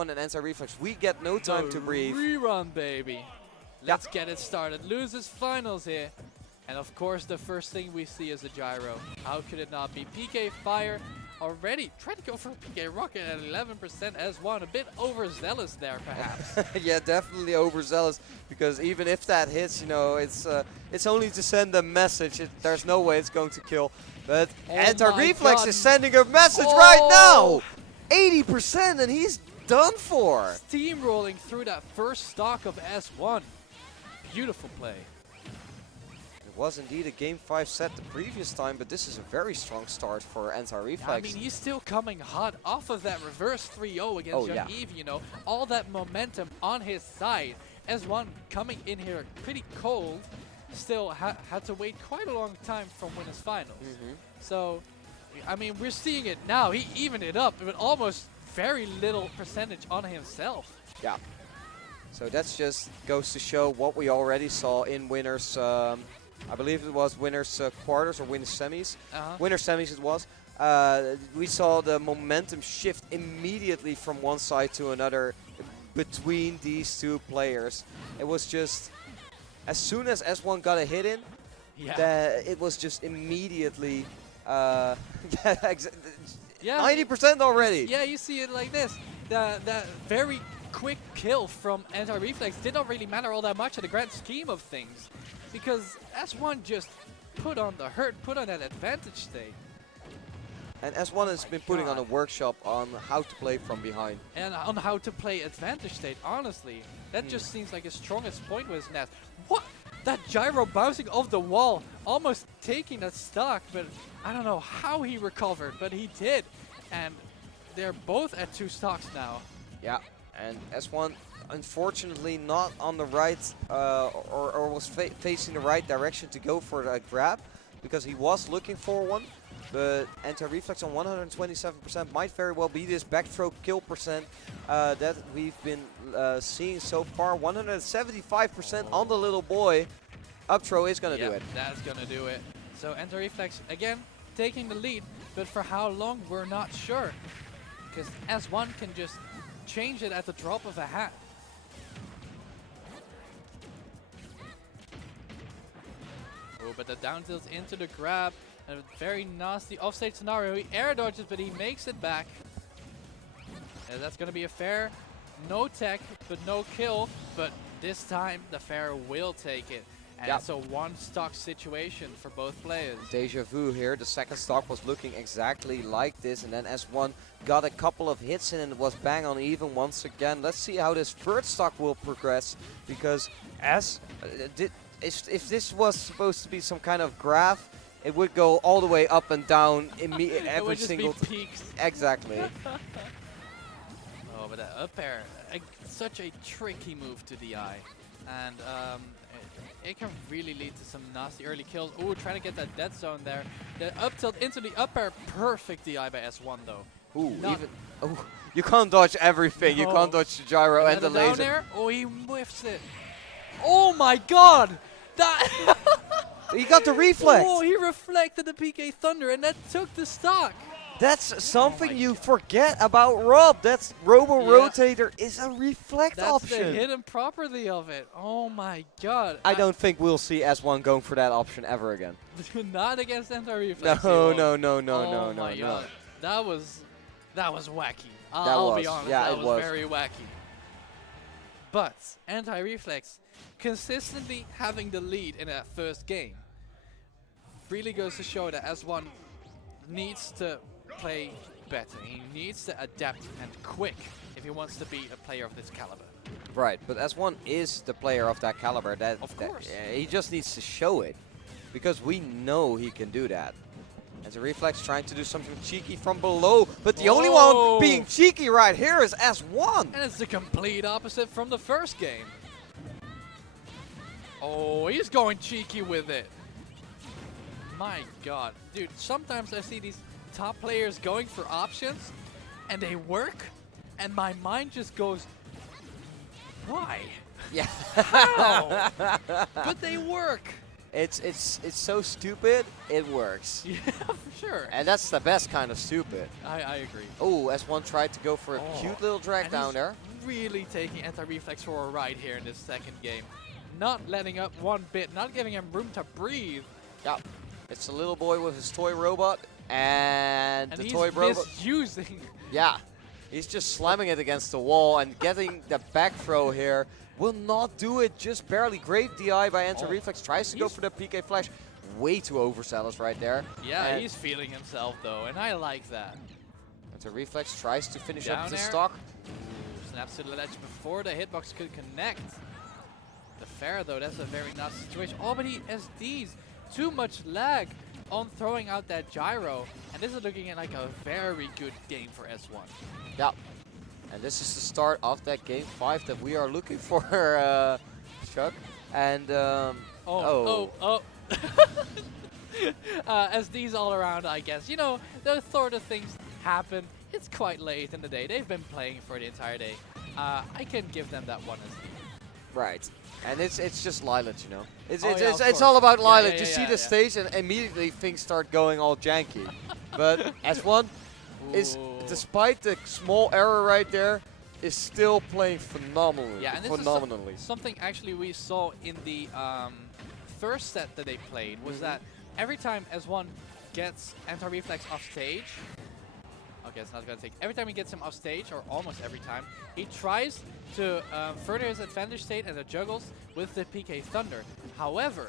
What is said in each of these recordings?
S1 and Antireflex, we get no time to breathe. Rerun, baby. Let's get it started. Loses finals here. And of course, the first thing we see is a gyro. How could it not be? PK Fire already tried to go for a PK Rocket at 11% S1. A bit overzealous there, perhaps. Yeah, definitely overzealous, because even if that hits, you know, it's only to send a message. There's no way it's going to kill. But Antireflex is sending a message right now. 80% and he's done for. Steamrolling through that first stock of S1. Beautiful play. It was indeed a game 5 set the previous time, but this is a very strong start for Antireflex. I mean, he's still coming hot off of that reverse 3-0 against Young Eve, you know. All that momentum on his side. S1 coming in here pretty cold. Still had to wait quite a long time from winners finals. So, I mean, we're seeing it now. He evened it up with almost very little percentage on himself. Yeah. So that's just goes to show what we already saw in winners. I believe it was winners quarters or winners semis. Winners semis it was. We saw the momentum shift immediately from one side to another between these two players. It was just, as soon as S1 got a hit in, it was just immediately 90% already. Yeah, you see it like this. That very quick kill from Antireflex did not really matter all that much in the grand scheme of things, because S1 just put on the hurt, put on that advantage state. And S1 has been putting on a workshop on how to play from behind. And on how to play advantage state, honestly. That just seems like his strongest point with Ness. What? That gyro bouncing off the wall, almost taking that stock, but I don't know how he recovered, but he did. And they're both at 2 stocks now. Yeah, and S1 unfortunately not on the right, or was facing the right direction to go for a grab, because he was looking for one. But Antireflex on 127% might very well be this back throw kill percent that we've been seeing so far. 175% on the little boy. Up throw is going to do it. That's going to do it. So Antireflex, again, taking the lead. But for how long, we're not sure. Because S1 can just change it at the drop of a hat. Oh, but the down tilt's into the grab. A very nasty offstage scenario. He air dodges, but he makes it back. And that's going to be a fair. No tech, but no kill. But this time, the fair will take it. And it's a one-stock situation for both players. Deja vu here. The second stock was looking exactly like this. And then S1 got a couple of hits in and it was bang on even once again. Let's see how this third stock will progress. Because if this was supposed to be some kind of graph, it would go all the way up and down every single be peaks. Exactly. Oh, but that up air, such a tricky move to the eye. And it can really lead to some nasty early kills. Ooh, trying to get that dead zone there. The up tilt into the up air, perfect DI by S1 though. Ooh, you can't dodge everything. You can't dodge the gyro and the laser. Down air. Oh, he whiffs it. Oh my god! That he got the reflect. Oh, he reflected the PK Thunder, and that took the stock. That's something you forget about R.O.B. That's Robo-Rotator is a reflect option. That's the hidden property of it. Oh my god. I don't think we'll see S1 going for that option ever again. Not against Antireflex. No. Oh my god. That was wacky. I'll be honest. Yeah, that was very wacky. But Antireflex consistently having the lead in that first game really goes to show that S1 needs to play better. He needs to adapt and quick if he wants to be a player of this caliber. Right, but S1 is the player of that caliber. Of course. He just needs to show it, because we know he can do that. Antireflex trying to do something cheeky from below, but the only one being cheeky right here is S1. And it's the complete opposite from the first game. Oh, he's going cheeky with it. My god. Dude, sometimes I see these top players going for options, and they work, and my mind just goes, why? Yeah. How? But they work. It's so stupid, it works. Yeah, for sure. And that's the best kind of stupid. I agree. Oh, S1 tried to go for a cute little drag and down there. Really taking Antireflex for a ride here in this second game. Not letting up one bit, not giving him room to breathe. Yeah, it's a little boy with his toy robot, and the toy robot. Misusing. Yeah, he's just slamming it against the wall and getting the back throw here. Will not do it, just barely. Great DI by Antireflex. Tries to go for the PK Flash. Way too overzealous right there. Yeah, and he's feeling himself though, and I like that. Antireflex tries to finish Down up the air. stock. Snaps to the ledge before the hitbox could connect. The fair though, that's a very nice situation. Oh, but he SDs. Too much lag on throwing out that gyro. And this is looking at like a very good game for S1. Yeah. And this is the start of that game 5 that we are looking for, Chuck. And, SDs all around, I guess. You know, those sort of things happen. It's quite late in the day. They've been playing for the entire day. I can give them that one SD. Right. And it's just Lilat, you know. It's It's all about Lilat. Yeah, you see yeah. the stage and immediately things start going all janky. But S1 is, despite the small error right there, is still playing phenomenally. Yeah, and this phenomenally. is something actually we saw in the first set that they played was that every time S1 gets Antireflex off stage, okay, it's not gonna take. Every time he gets him off stage, or almost every time, he tries to further his advantage state and the juggles with the PK Thunder. However,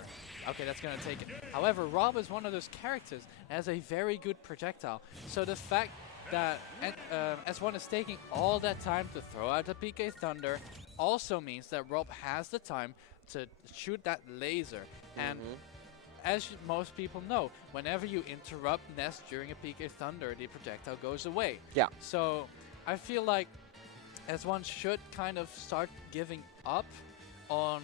okay, that's gonna take it. However, R.O.B is one of those characters that has a very good projectile. So the fact that S1 is taking all that time to throw out the PK Thunder also means that R.O.B has the time to shoot that laser. And as most people know, whenever you interrupt Ness during a PK Thunder, the projectile goes away. Yeah. So I feel like S1 should kind of start giving up on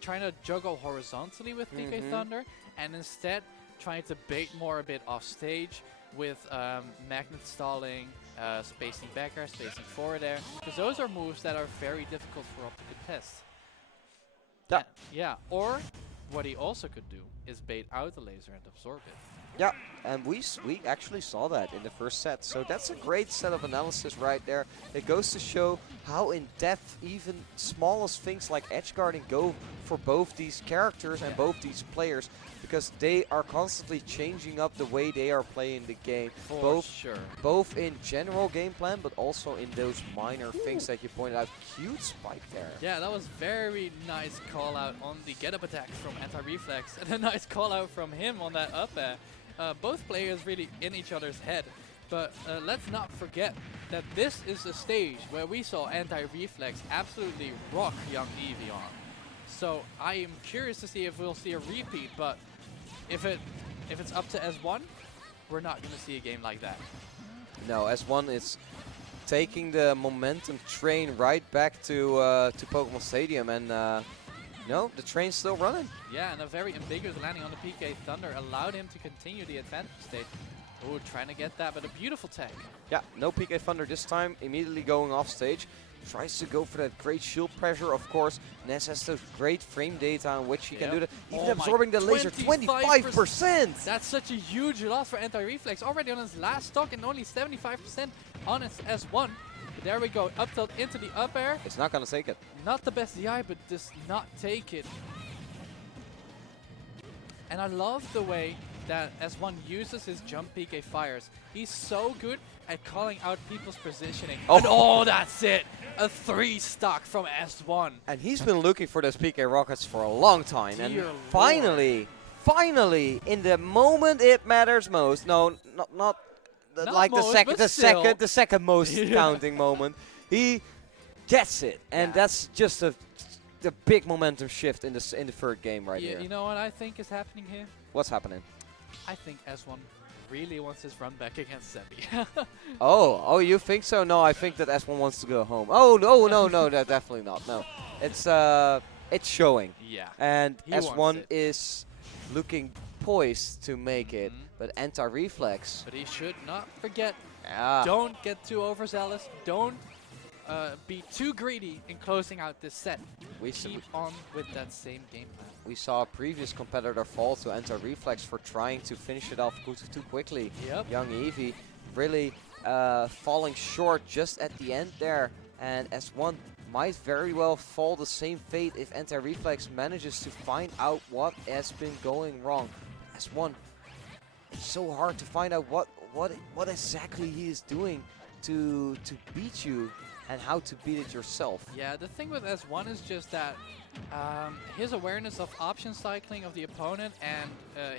trying to juggle horizontally with PK Thunder, and instead trying to bait more a bit off stage with magnet stalling, spacing back air, spacing forward air, because those are moves that are very difficult for R.O.B to contest. Yeah. Yeah, or what he also could do is bait out the laser and absorb it. Yeah, and we actually saw that in the first set. So that's a great set of analysis right there. It goes to show how in depth even smallest things like edge guarding go for both these characters and both these players, because they are constantly changing up the way they are playing the game. Both in general game plan, but also in those minor things that you pointed out. Cute spike there. Yeah, that was very nice call out on the get up attack from Antireflex, and a nice call out from him on that up air. Both players really in each other's head, but let's not forget that this is a stage where we saw Antireflex absolutely rock young Evian. So I am curious to see if we'll see a repeat, but if it's up to S1, we're not going to see a game like that. No, S1 is taking the momentum train right back to Pokemon Stadium, and no, the train's still running. Yeah, and a very ambiguous landing on the PK Thunder allowed him to continue the advantage state. Oh, trying to get that, but a beautiful tech. Yeah, no PK Thunder this time, immediately going off stage. Tries to go for that great shield pressure, of course. Ness has those great frame data on which he can do that. Even absorbing the laser, 25%! That's such a huge loss for Antireflex. Already on his last stock and only 75% on his S1. There we go, up tilt into the up air. It's not gonna take it. Not the best DI, but does not take it. And I love the way that S1 uses his jump PK fires. He's so good at calling out people's positioning. Oh, that's it! A 3 stock from S1. And he's been looking for those PK rockets for a long time. And finally, in the moment it matters most. No, not like the second most counting moment. He gets it, and that's just the big momentum shift in the third game right here. You know what I think is happening here? What's happening? I think S1 really wants his run back against Sebi. Oh, you think so? No, I think that S1 wants to go home. Oh, no, definitely not. No, it's showing. Yeah. And S1 is looking poised to make it, but Antireflex. But he should not forget. Don't get too overzealous. Don't be too greedy in closing out this set. Keep on with that same game plan. We saw a previous competitor fall to Antireflex for trying to finish it off too quickly. Yep. Young Evie really falling short just at the end there. And S1 might very well fall the same fate if Antireflex manages to find out what has been going wrong. S1, it's so hard to find out what exactly he is doing to beat you and how to beat it yourself. Yeah, the thing with S1 is just that his awareness of option cycling of the opponent and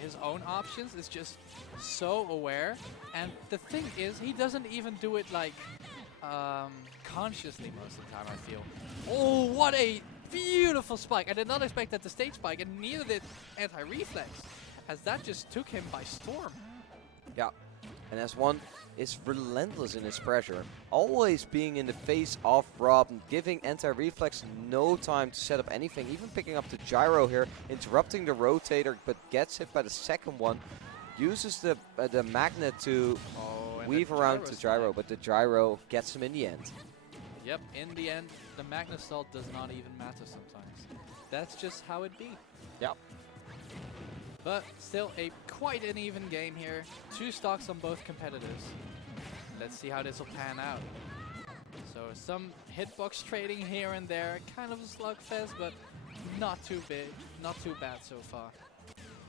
his own options is just so aware. And the thing is, he doesn't even do it like consciously most of the time, I feel. Oh, what a beautiful spike. I did not expect that to stage spike, and neither did Antireflex, as that just took him by storm. Yeah, and S1 is relentless in his pressure, always being in the face of R.O.B, and giving Antireflex no time to set up anything, even picking up the gyro here, interrupting the rotator, but gets hit by the second one, uses the magnet to weave around the gyro, but the gyro gets him in the end. Yep, in the end, the magnet stall does not even matter sometimes. That's just how it be. Yep. But still quite an even game here. 2 stocks on both competitors. Let's see how this will pan out. So some hitbox trading here and there, kind of a slugfest, but not too big, not too bad so far.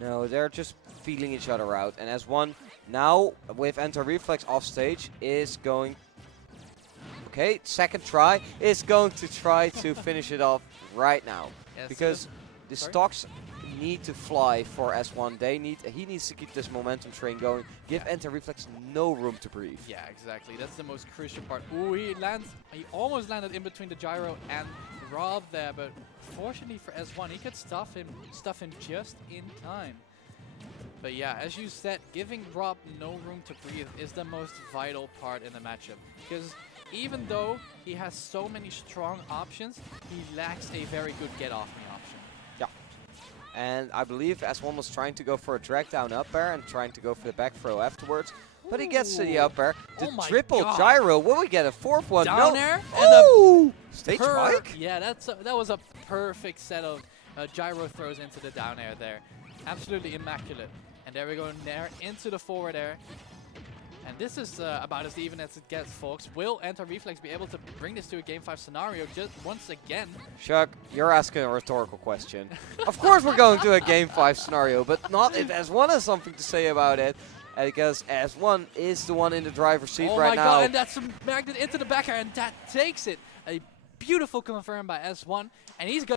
No, they're just feeling each other out. And S1 now with Antireflex off stage is going. Okay, second try is going to try to finish it off right now, yes, because the stocks need to fly for S1. He needs to keep this momentum train going. Give Antireflex no room to breathe. Yeah, exactly. That's the most crucial part. Ooh, he almost landed in between the gyro and R.O.B there, but fortunately for S1, he could stuff him just in time. But yeah, as you said, giving R.O.B no room to breathe is the most vital part in the matchup, because even though he has so many strong options, he lacks a very good get-off-me option. Yeah. And I believe S1 was trying to go for a drag down up air and trying to go for the back throw afterwards. But he gets to the up air. The triple gyro. Will we get a fourth one? Down air? And stage spike? Yeah, that was a perfect set of gyro throws into the down air there. Absolutely immaculate. And there we go, there into the forward air. And this is about as even as it gets, folks. Will Antireflex be able to bring this to a Game 5 scenario just once again? Shug, you're asking a rhetorical question. Of course we're going to a Game 5 scenario, but not if S1 has something to say about it. Because S1 is the one in the driver's seat right now. Oh my god, and that's a magnet into the back air, and that takes it. A beautiful confirm by S1, and he's going